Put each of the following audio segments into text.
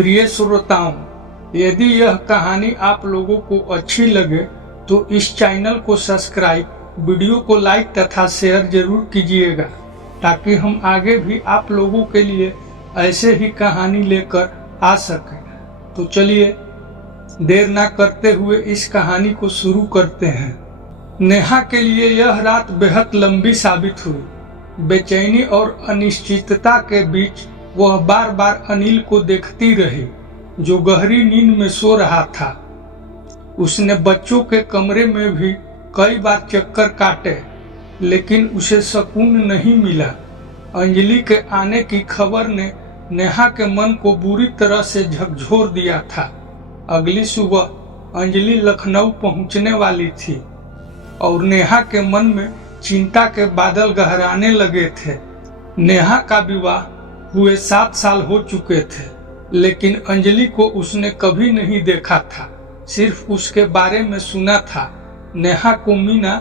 प्रिय श्रोताओं, यदि यह कहानी आप लोगों को अच्छी लगे तो इस चैनल को सब्सक्राइब, वीडियो को लाइक तथा शेयर जरूर कीजिएगा ताकि हम आगे भी आप लोगों के लिए ऐसे ही कहानी लेकर आ सकें। तो चलिए देर ना करते हुए इस कहानी को शुरू करते हैं। नेहा के लिए यह रात बेहद लंबी साबित हुई। बेचैनी और अनिश्चितता के बीच वह बार बार अनिल को देखती रही, जो गहरी नींद में सो रहा था। उसने बच्चों के कमरे में भी कई बार चक्कर काटे, लेकिन उसे सुकून नहीं मिला। अंजलि के आने की खबर ने नेहा के मन को बुरी तरह से झकझोर दिया था। अगली सुबह अंजलि लखनऊ पहुंचने वाली थी और नेहा के मन में चिंता के बादल गहराने लगे थे। नेहा का विवाह हुए 7 साल हो चुके थे, लेकिन अंजलि को उसने कभी नहीं देखा था, सिर्फ उसके बारे में सुना था। नेहा को मीना,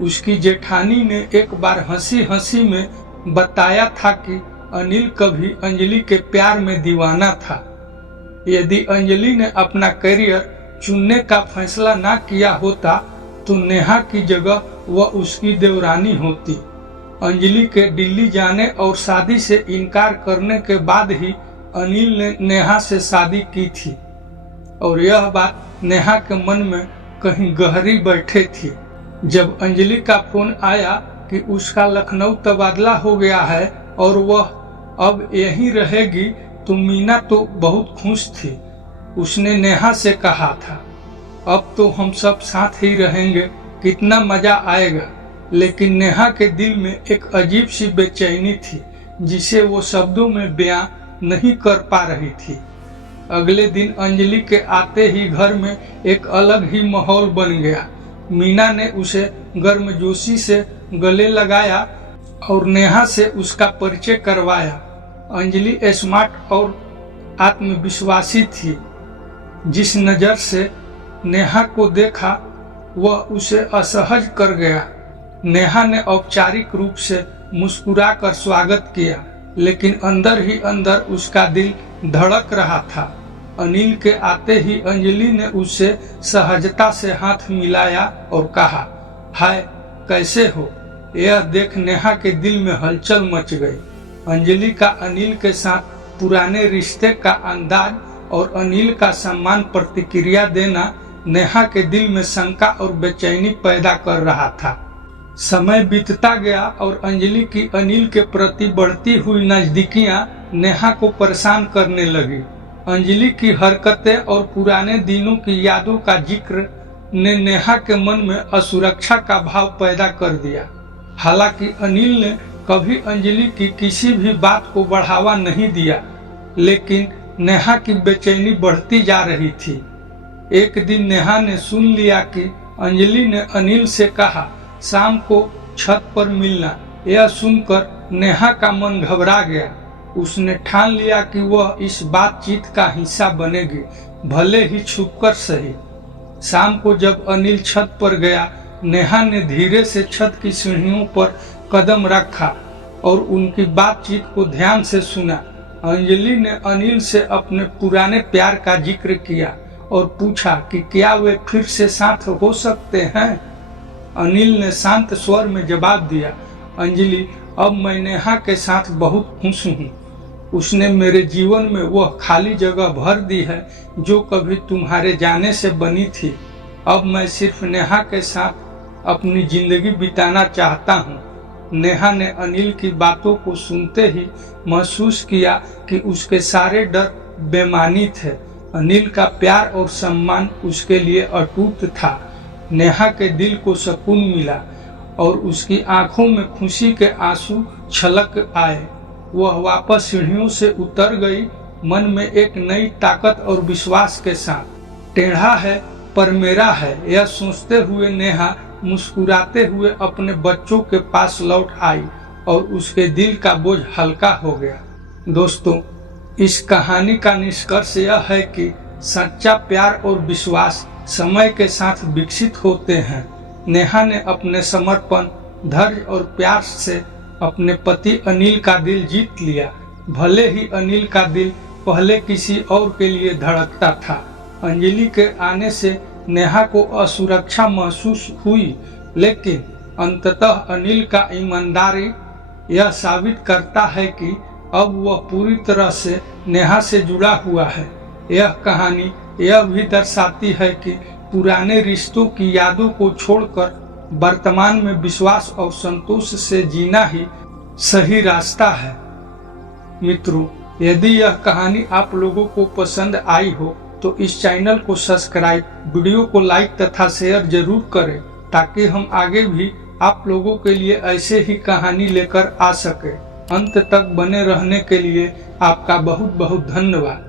उसकी जेठानी ने एक बार हंसी हंसी में बताया था कि अनिल कभी अंजलि के प्यार में दीवाना था। यदि अंजलि ने अपना करियर चुनने का फैसला ना किया होता तो नेहा की जगह वह उसकी देवरानी होती। अंजलि के दिल्ली जाने और शादी से इनकार करने के बाद ही अनिल ने नेहा से शादी की थी और यह बात नेहा के मन में कहीं गहरी बैठे थी। जब अंजलि का फोन आया कि उसका लखनऊ तबादला हो गया है और वह अब यहीं रहेगी, तो मीना तो बहुत खुश थी। उसने नेहा से कहा था, अब तो हम सब साथ ही रहेंगे, कितना मजा आएगा। लेकिन नेहा के दिल में एक अजीब सी बेचैनी थी, जिसे वो शब्दों में बयां नहीं कर पा रही थी। अगले दिन अंजलि के आते ही घर में एक अलग ही माहौल बन गया। मीना ने उसे गर्मजोशी से गले लगाया और नेहा से उसका परिचय करवाया। अंजलि स्मार्ट और आत्मविश्वासी थी। जिस नज़र से नेहा को देखा वह उसे असहज कर गया। नेहा ने औपचारिक रूप से मुस्कुराकर स्वागत किया, लेकिन अंदर ही अंदर उसका दिल धड़क रहा था। अनिल के आते ही अंजलि ने उससे सहजता से हाथ मिलाया और कहा, हाय, कैसे हो? यह देख नेहा के दिल में हलचल मच गई। अंजलि का अनिल के साथ पुराने रिश्ते का अंदाज और अनिल का सम्मान प्रतिक्रिया देना नेहा के दिल में शंका और बेचैनी पैदा कर रहा था। समय बीतता गया और अंजलि की अनिल के प्रति बढ़ती हुई नजदीकियां नेहा को परेशान करने लगी। अंजलि की हरकतें और पुराने दिनों की यादों का जिक्र ने नेहा के मन में असुरक्षा का भाव पैदा कर दिया। हालांकि अनिल ने कभी अंजलि की किसी भी बात को बढ़ावा नहीं दिया, लेकिन नेहा की बेचैनी बढ़ती जा रही थी। एक दिन नेहा ने सुन लिया कि अंजलि ने अनिल से कहा, शाम को छत पर मिलना। यह सुनकर नेहा का मन घबरा गया। उसने ठान लिया कि वह इस बातचीत का हिस्सा बनेगी, भले ही छुपकर सही। शाम को जब अनिल छत पर गया, नेहा ने धीरे से छत की सीढ़ियों पर कदम रखा और उनकी बातचीत को ध्यान से सुना। अंजलि ने अनिल से अपने पुराने प्यार का जिक्र किया और पूछा कि क्या वे फिर से साथ हो सकते हैं। अनिल ने शांत स्वर में जवाब दिया, अंजलि, अब मैं नेहा के साथ बहुत खुश हूँ। उसने मेरे जीवन में वह खाली जगह भर दी है जो कभी तुम्हारे जाने से बनी थी। अब मैं सिर्फ नेहा के साथ अपनी जिंदगी बिताना चाहता हूँ। नेहा ने अनिल की बातों को सुनते ही महसूस किया कि उसके सारे डर बेमानी थे। अनिल का प्यार और सम्मान उसके लिए अटूट था। नेहा के दिल को सुकून मिला और उसकी आंखों में खुशी के आंसू छलक आए। वह वापस सीढ़ियों से उतर गई, मन में एक नई ताकत और विश्वास के साथ। टेढ़ा है पर मेरा है, यह सोचते हुए नेहा मुस्कुराते हुए अपने बच्चों के पास लौट आई और उसके दिल का बोझ हल्का हो गया। दोस्तों, इस कहानी का निष्कर्ष यह है कि सच्चा प्यार और विश्वास समय के साथ विकसित होते हैं। नेहा ने अपने समर्पण, धैर्य और प्यार से अपने पति अनिल का दिल जीत लिया। भले ही अनिल का दिल पहले किसी और के लिए धड़कता था। अंजलि के आने से नेहा को असुरक्षा महसूस हुई, लेकिन अंततः अनिल का ईमानदारी यह साबित करता है कि अब वह पूरी तरह से नेहा से जुड़ा हुआ है। यह कहानी यह भी दर्शाती है कि पुराने रिश्तों की यादों को छोड़कर वर्तमान में विश्वास और संतोष से जीना ही सही रास्ता है। मित्रों, यदि यह कहानी आप लोगों को पसंद आई हो तो इस चैनल को सब्सक्राइब, वीडियो को लाइक तथा शेयर जरूर करें, ताकि हम आगे भी आप लोगों के लिए ऐसे ही कहानी लेकर आ सके। अंत तक बने रहने के लिए आपका बहुत बहुत धन्यवाद।